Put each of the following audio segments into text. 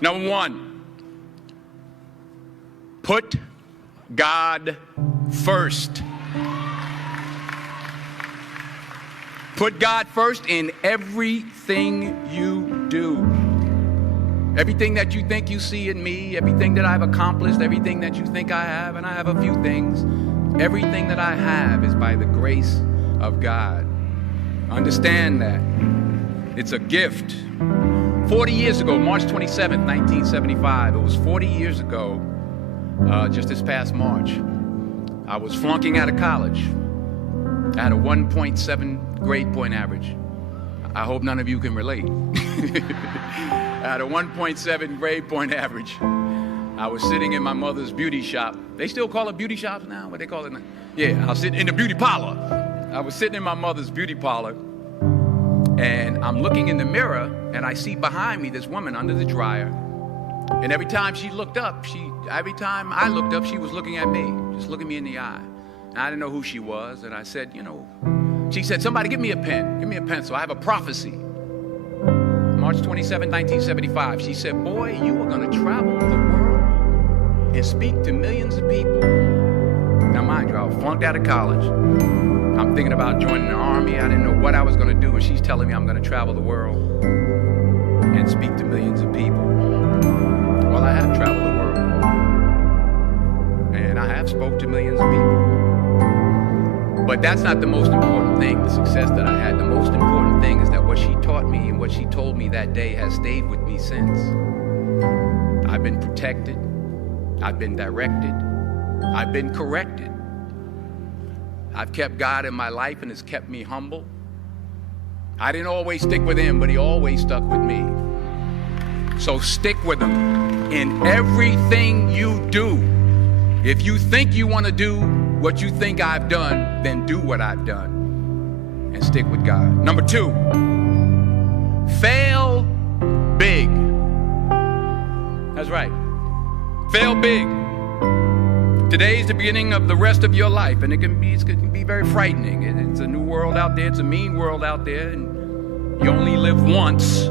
Number one, put God first. Put God first in everything you do. Everything that you think you see in me, everything that I've accomplished, everything that you think I have, and I have a few things, everything that I have is by the grace of God. Understand that. It's a gift. 40 years ago, March 27th, 1975, it was 40 years ago, just this past March, I was flunking out of college. I had a 1.7 grade point average. I hope none of you can relate. I had a 1.7 grade point average. I was sitting in my mother's beauty shop. They still call it beauty shops now? What they call it now? Yeah, I was sitting in the beauty parlor. I was sitting in my mother's beauty parlor, and I'm looking in the mirror, and I see behind me this woman under the dryer. And every time she looked up, every time I looked up, she was looking at me, just looking me in the eye. And I didn't know who she was, and I said, she said, somebody give me a pen, give me a pencil. I have a prophecy. March 27, 1975, she said, boy, you are going to travel the world and speak to millions of people. Now, mind you, I was flunked out of college. I'm thinking about joining the army. I didn't know what I was going to do, and she's telling me I'm going to travel the world and speak to millions of people. Well, I have traveled the world, and I have spoke to millions of people. But that's not the most important thing, the success that I had. The most important thing is that what she taught me and what she told me that day has stayed with me since. I've been protected. I've been directed. I've been corrected. I've kept God in my life, and it's kept me humble. I didn't always stick with him, but he always stuck with me. So stick with him in everything you do. If you think you want to do what you think I've done, then do what I've done and stick with God. Number two, fail big. That's right. Fail big. Today is the beginning of the rest of your life, and it can be very frightening. It's a new world out there. It's a mean world out there, and you only live once.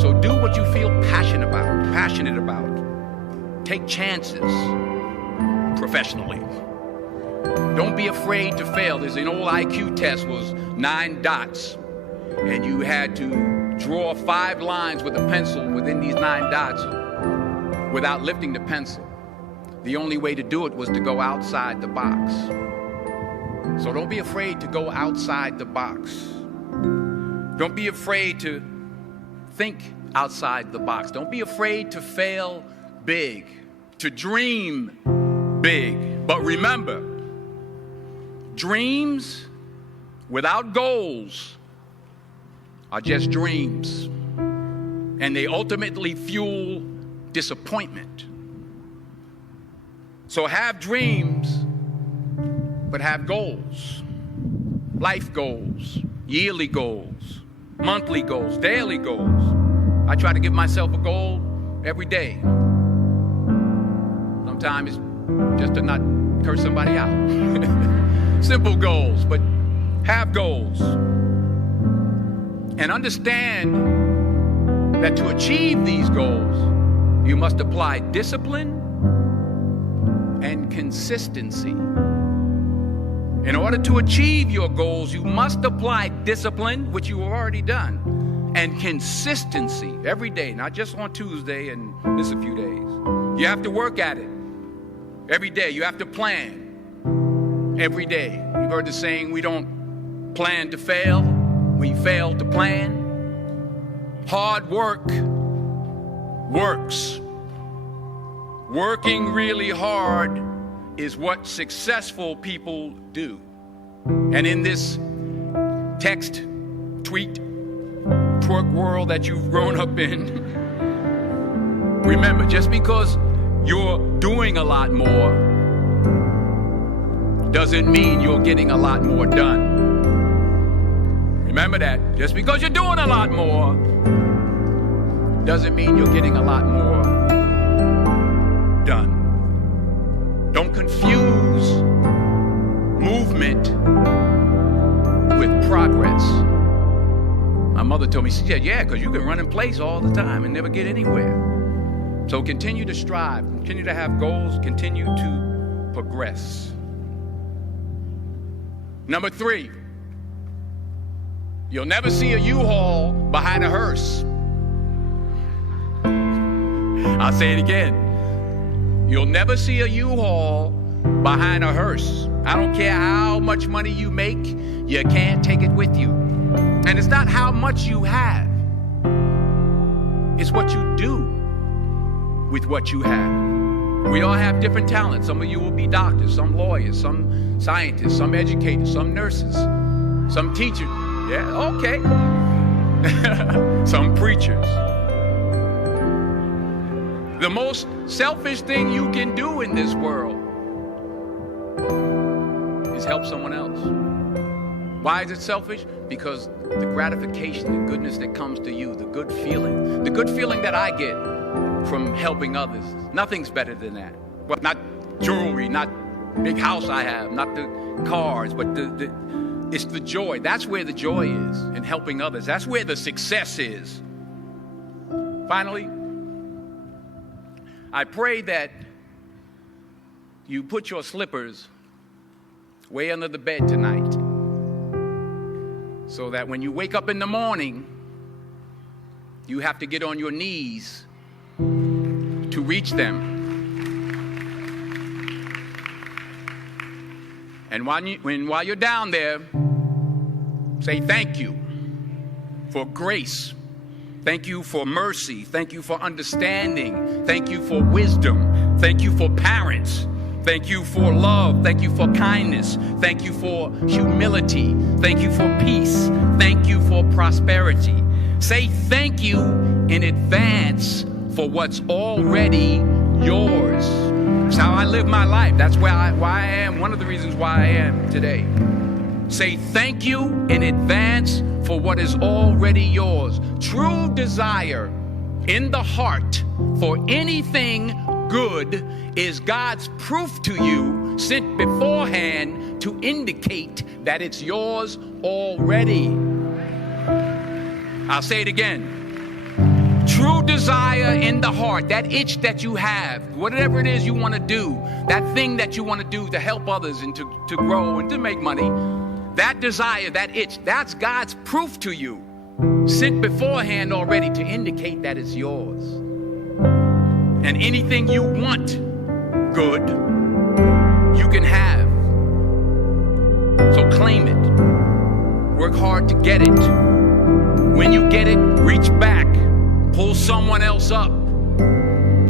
So do what you feel passionate about. Take chances professionally. Don't be afraid to fail. There's an old IQ test, was 9 dots, and you had to draw 5 lines with a pencil within these 9 dots without lifting the pencil. The only way to do it was to go outside the box. So don't be afraid to go outside the box. Don't be afraid to think outside the box. Don't be afraid to fail big, to dream big. But remember, dreams without goals are just dreams, and they ultimately fuel disappointment. So have dreams, but have goals. Life goals, yearly goals, monthly goals, daily goals. I try to give myself a goal every day. Sometimes it's just to not curse somebody out. Simple goals, but have goals. And understand that to achieve these goals, you must apply discipline and consistency. In order to achieve your goals, you must apply discipline, which you have already done, and consistency every day, not just on Tuesday and miss a few days. You have to work at it every day. You have to plan every day. You've heard the saying, we don't plan to fail, we fail to plan. Hard work works. Working really hard is what successful people do. And in this text, tweet, twerk world that you've grown up in, remember, just because you're doing a lot more doesn't mean you're getting a lot more done. Remember that. Just because you're doing a lot more doesn't mean you're getting a lot more done. Don't confuse movement with progress. My mother told me, she said, yeah, because you can run in place all the time and never get anywhere. So continue to strive, continue to have goals, continue to progress. Number 3, you'll never see a U-Haul behind a hearse. I'll say it again. You'll never see a U-Haul behind a hearse. I don't care how much money you make, you can't take it with you. And it's not how much you have. It's what you do with what you have. We all have different talents. Some of you will be doctors, some lawyers, some scientists, some educators, some nurses, some teachers. Yeah, okay. Some preachers. The most selfish thing you can do in this world is help someone else. Why is it selfish? Because the gratification, the goodness that comes to you, the good feeling that I get from helping others, nothing's better than that. Well, not jewelry, not big house I have, not the cars, but it's the joy. That's where the joy is in helping others. That's where the success is. Finally, I pray that you put your slippers way under the bed tonight, so that when you wake up in the morning, you have to get on your knees to reach them. And while you're down there, say thank you for grace. Thank you for mercy. Thank you for understanding. Thank you for wisdom. Thank you for parents. Thank you for love. Thank you for kindness. Thank you for humility. Thank you for peace. Thank you for prosperity. Say thank you in advance for what's already yours. It's how I live my life. That's why I am. One of the reasons why I am today. Say thank you in advance for what is already yours. True desire in the heart for anything good is God's proof to you, sent beforehand to indicate that it's yours already. I'll say it again. True desire in the heart, that itch that you have, whatever it is you want to do, that thing that you want to do to help others and to grow and to make money, that desire, that itch, that's God's proof to you, sent beforehand already to indicate that it's yours. And anything you want good, you can have. So claim it. Work hard to get it. When you get it, reach back. Pull someone else up.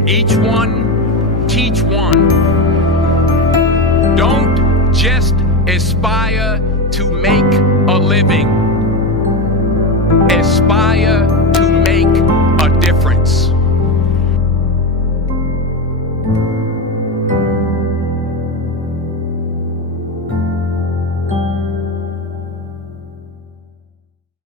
Each one, teach one. Don't just aspire to make a living. Aspire to make a difference.